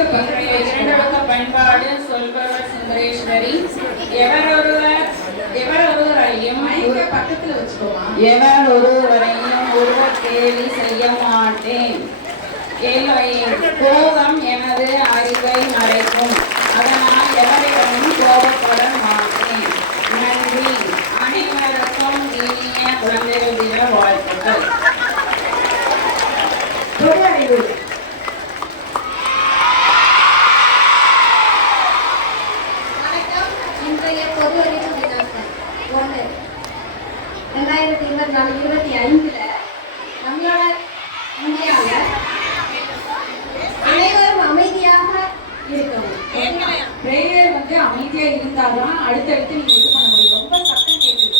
இரண்டொழுக்க பண்பாடு சொல்பவர் சுந்தரேஸ்வரி. எவரொருவரையும் உருவ கேலி செய்ய மாட்டேன். கோபம் எனது அறிவை மறைக்கும். அதனால் எவரிடமும் கோபப்பட மாட்டேன். நன்றி. அனைவருக்கும் இனிய குழந்தைகள் தின வாழ்த்துக்கள். இன்றைய பொது அறிவு வினாக்கள். 1. 2024-25 நம்மளோட இந்தியாவில் அனைவரும் அமைதியாக இருக்கணும். பிரேயர் அமைதியா இருந்தாதான் அடுத்தடுத்து நீங்க இது பண்ண முடியும். ரொம்ப சத்தம் கேட்குது.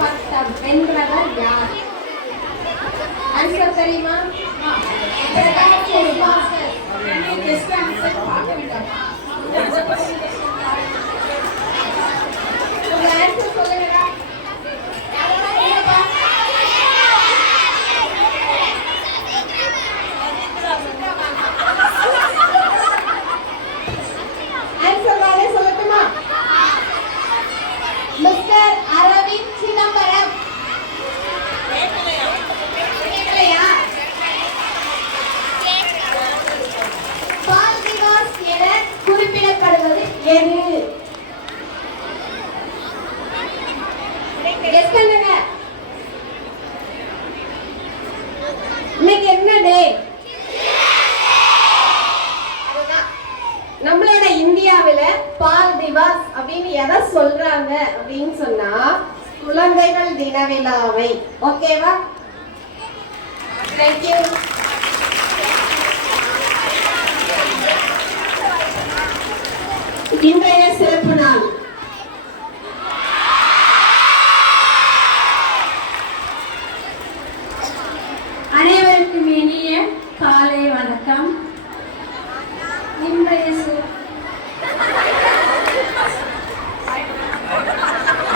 பட்டம் வென்றவர் யார்? ஆன்சர் தெரியுமா? சொல்லுங்க. சொல்லட்டுமா? மிஸ்டர் அரவிந்த் சிதம்பரம். பால் திவாஸ் என குறிப்பிடப்படுவது எது? இன்னைக்கு என்ன டே? நம்மளோட இந்தியாவில பால் திவாஸ் அப்படின்னு எதை சொல்றாங்க அப்படின்னு சொன்னா குழந்தைகள் தின விழாவை. ஓகேவா? தேங்க்யூ. இன்றைய சிறப்பு நாள். அனைவருக்கும் இனிய காலை வணக்கம். இன்றைய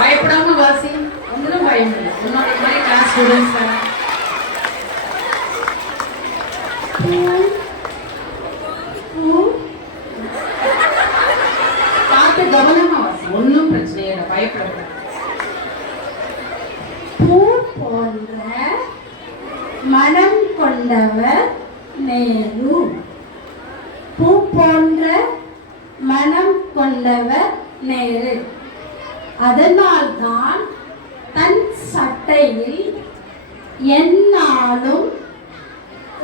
பயப்படாம வாசி. ஒன்றும் பயம் இல்லை. உன்னோட மாதிரி கிளாஸ் ஸ்டூடெண்ட்ஸ் பார்த்து கவனமா வாசி. ஒன்றும் பிரச்சனை இல்லை. பயப்பட பூ போன்ற மனம் கொண்டவர் நேரு. பூ போன்ற மனம் கொண்டவர் நேரு. அதனால்தான் தன் சட்டையில் எந்நாளும்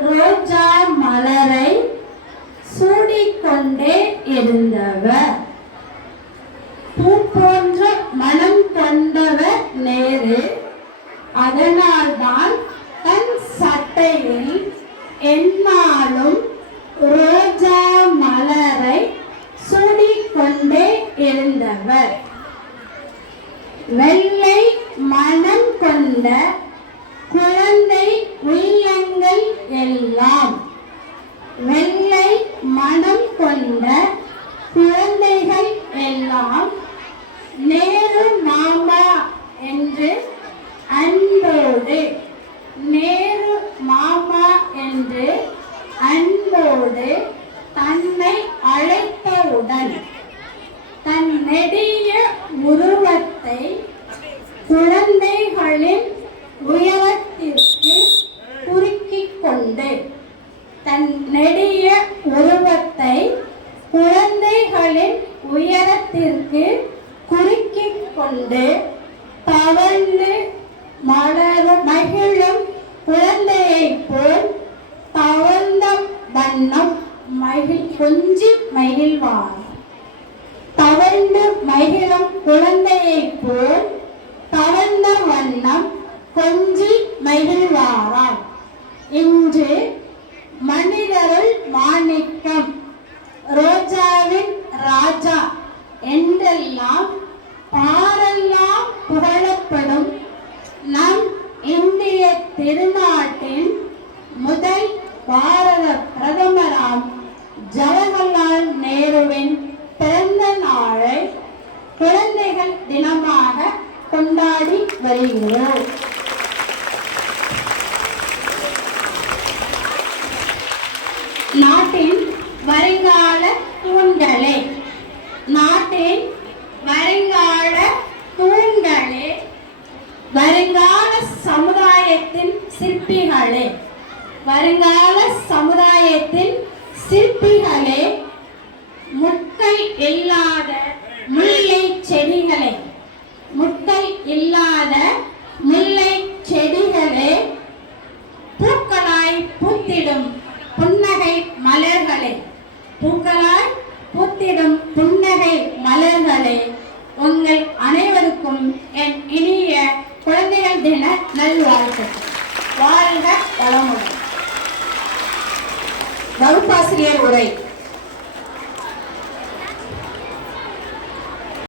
ரோஜா மலரை சூடிக்கொண்டே இருந்தவர். பூ போன்ற மனம் கொண்டவர் நேரு. அதனால்தான் தன் சட்டையில் எந்நாளும் ரோஜா மலரை சூடிக்கொண்டே இருந்தவர். வெள்ளை மனம் கொண்ட குழந்தை உள்ளங்கள் எல்லாம். வெள்ளை மனம் கொண்ட குழந்தைகள் எல்லாம் நேரு மாமா என்று அன்போடு நேரு மாமா என்று அன்போடு தன்னை அழைத்தவுடன் தன் நெடிய உருவத்தை குழந்தைகளின் உயரத்திற்கு குறுக்கிக் கொண்டு தன் நெடிய உருவத்தை குழந்தைகளின் உயரத்திற்கு குறுக்கிக் கொண்டு தவழ்ந்து மகிழும் குழந்தையைப் போல் தவழ்ந்த வண்ணம் கொஞ்சி மகிழ்வார். தவழ்ந்து மகிழும் குழந்தையைப் போல் தவழ்ந்த வண்ணம் கொஞ்சி மகிழ்வாராம். இன்று மனிதருள் மாணிக்கம், ரோஜாவின் ராஜா என்றெல்லாம் பாரெல்லாம் புகழப்படும் நம் இந்திய திருநாட்டின் முதல் பாரத பிரதமராம் ஜவஹர்லால் நேருவின் பிறந்த நாளை குழந்தைகள் தினமாக கொண்டாடி வருகிறோம். நாட்டின் வருங்கால தூண்களே, நாட்டின் வருங்கால தூண்களே, வருங்கால சமுதாயத்தின் சிற்பிகளே, வருங்கால சமுதாயத்தின் சிற்பிகளே, முட்கள் இல்லாத முல்லை செடிகளே, முட்கள் இல்லாத முல்லை செடிகளே, பூக்களாய் பூத்திடும் புன்னகை மலர்களே, பூக்களாய் பூத்திடும் புன்னகை மலர்களே, உங்கள் அனைவருக்கும் என் இனிய குழந்தைகள் தின நல்வாழ்த்துக்கள். வாழ்க வளமுடன். வகுப்பாசிரியர் உரை.